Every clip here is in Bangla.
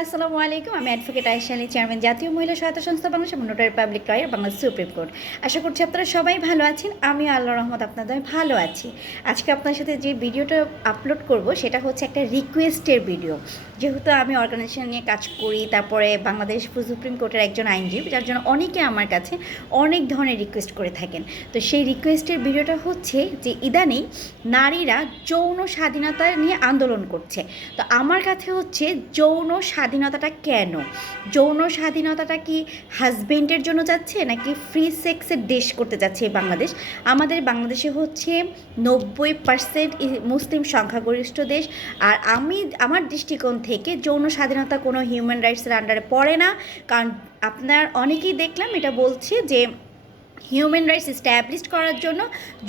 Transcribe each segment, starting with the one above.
আসসালামু আলাইকুম। আমি অ্যাডভোকেট আয়েশা আলী, চেয়ারম্যান জাতীয় মহিলা সহায়তা সংস্থা বাংলাদেশ এবং notary public lawyer Bangladesh supreme court. আশা করছি আপনারা সবাই ভালো আছেন। আমি আল্লাহর রহমত আপনাদের ভালো আছি। আজকে আপনার সাথে যে ভিডিওটা আপলোড করব সেটা হচ্ছে একটা রিকোয়েস্টের ভিডিও। যেহেতু আমি অর্গানাইজেশন নিয়ে কাজ করি, তারপরে বাংলাদেশ সুপ্রিম কোর্টের একজন আইনজীবী, যার জন্য অনেকে আমার কাছে অনেক ধরনের রিকোয়েস্ট করে থাকেন। তো সেই রিকোয়েস্টের ভিডিওটা হচ্ছে যে ইদানিং নারীরা যৌন স্বাধীনতা নিয়ে আন্দোলন করছে। তো আমার কাছে হচ্ছে যৌন স্বাধীনতাটা কেন, যৌন স্বাধীনতাটা কি হাজবেন্ডের জন্য যাচ্ছে নাকি ফ্রি সেক্সের দেশ করতে যাচ্ছে বাংলাদেশ? আমাদের বাংলাদেশে হচ্ছে 90% মুসলিম সংখ্যাগরিষ্ঠ দেশ। আর আমার দৃষ্টিকোণ থেকে যৌন স্বাধীনতা কোনো হিউম্যান রাইটসের আন্ডারে পড়ে না। কারণ আপনার অনেকেই দেখলাম এটা বলছে যে হিউম্যান রাইটস এস্টাবলিশ করার জন্য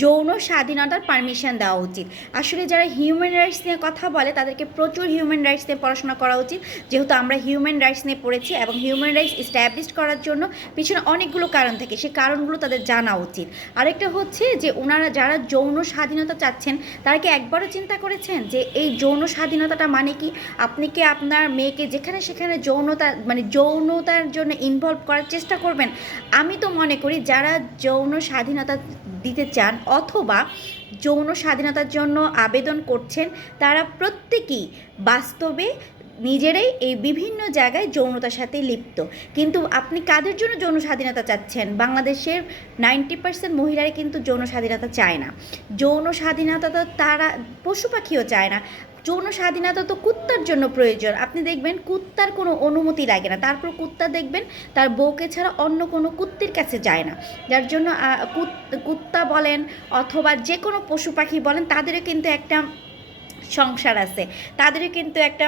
যৌন স্বাধীনতার পারমিশন দেওয়া উচিত। আসলে যারা হিউম্যান রাইটস নিয়ে কথা বলে তাদেরকে প্রচুর হিউম্যান রাইটস নিয়ে পড়াশোনা করা উচিত, যেহেতু আমরা হিউম্যান রাইটস নিয়ে পড়েছি এবং হিউম্যান রাইটস এস্টাবলিশ করার জন্য পিছনে অনেকগুলো কারণ থাকে, সেই কারণগুলো তাদের জানা উচিত। আরেকটা হচ্ছে যে ওনারা যারা যৌন স্বাধীনতা চাচ্ছেন তারা কি একবারও চিন্তা করেছেন যে এই যৌন স্বাধীনতাটা মানে কি? আপনি কি আপনার মেয়েকে যেখানে সেখানে যৌনতার জন্য ইনভলভ করার চেষ্টা করবেন? আমি তো মনে করি যারা যৌন স্বাধীনতা দিতে চান অথবা যৌন স্বাধীনতার জন্য আবেদন করছেন তারা প্রত্যেকেই বাস্তবে নিজেরাই এই বিভিন্ন জায়গায় যৌনতার সাথে লিপ্ত। কিন্তু আপনি কাদের জন্য যৌন স্বাধীনতা চাচ্ছেন? বাংলাদেশের 90% মহিলারা কিন্তু যৌন স্বাধীনতা চায় না। যৌন স্বাধীনতা তো তারা পশু পাখিও চায় না। যৌন স্বাধীনতা তো কুত্তার জন্য প্রয়োজন। আপনি দেখবেন কুত্তার কোনো অনুমতি লাগে না, তারপর কুত্তা দেখবেন তার বউকে ছাড়া অন্য কোনো কুত্তির কাছে যায় না। যার জন্য কুত্তা বলেন অথবা যে কোনো পশু পাখি বলেন, তাদেরও কিন্তু একটা সংসার আছে, তাদেরও কিন্তু একটা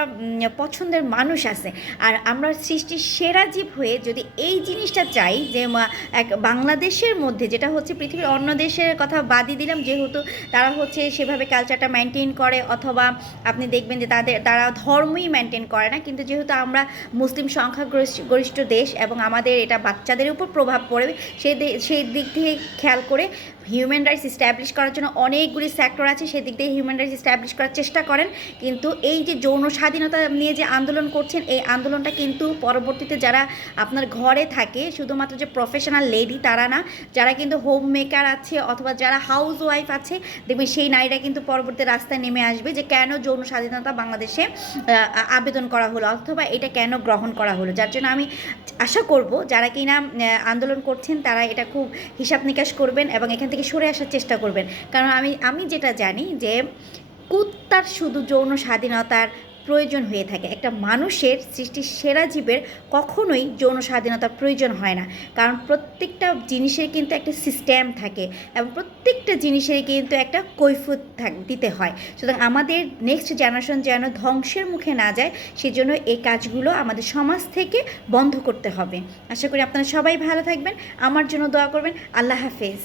পছন্দের মানুষ আছে। আর আমরা সৃষ্টির সেরা জীব হয়ে যদি এই জিনিসটা চাই যে এক বাংলাদেশের মধ্যে, যেটা হচ্ছে পৃথিবীর অন্য দেশের কথা বাদই দিলাম, যেহেতু তারা হচ্ছে সেভাবে কালচারটা মেনটেন করে, অথবা আপনি দেখবেন যে তারা ধর্মই মেনটেন করে না, কিন্তু যেহেতু আমরা মুসলিম সংখ্যাগরিষ্ঠ দেশ এবং আমাদের এটা বাচ্চাদের উপর প্রভাব পড়ে, সেই দিক থেকে খেয়াল করে হিউম্যান রাইটস এস্টাবলিশ করার জন্য অনেকগুলি সেক্টর আছে, সেদিক দিয়ে হিউম্যান রাইটস এস্টাবলিশ করার চেষ্টা করেন। কিন্তু এই যে যৌন স্বাধীনতা নিয়ে যে আন্দোলন করছেন, এই আন্দোলনটা কিন্তু পরবর্তীতে যারা আপনার ঘরে থাকে, শুধুমাত্র যে প্রফেশনাল লেডি তারা না, যারা কিন্তু হোম মেকার আছে অথবা যারা হাউস ওয়াইফ আছে, দেখবেন সেই নারীরা কিন্তু পরবর্তীতে রাস্তায় নেমে আসবে যে কেন যৌন স্বাধীনতা বাংলাদেশে আবেদন করা হলো অথবা এটা কেন গ্রহণ করা হলো। যার জন্য আমি আশা করব যারা কিনা আন্দোলন করছেন তারা এটা খুব হিসাব নিকাশ করবেন এবং এখান থেকে সরে আসার চেষ্টা করবেন। কারণ আমি যেটা জানি যে কুত্তার শুধু যৌন স্বাধীনতার প্রয়োজন হয়ে থাকে, একটা মানুষের সৃষ্টির সেরা জীবের কখনোই যৌন স্বাধীনতার প্রয়োজন হয় না। কারণ প্রত্যেকটা জিনিসের কিন্তু একটা সিস্টেম থাকে এবং প্রত্যেকটা জিনিসের কিন্তু একটা কৈফিয়ত দিতে হয়। সুতরাং আমাদের নেক্সট জেনারেশন যেন ধ্বংসের মুখে না যায়, সেজন্য এই কাজগুলো আমাদের সমাজ থেকে বন্ধ করতে হবে। আশা করি আপনারা সবাই ভালো থাকবেন, আমার জন্য দোয়া করবেন। আল্লাহ হাফেজ।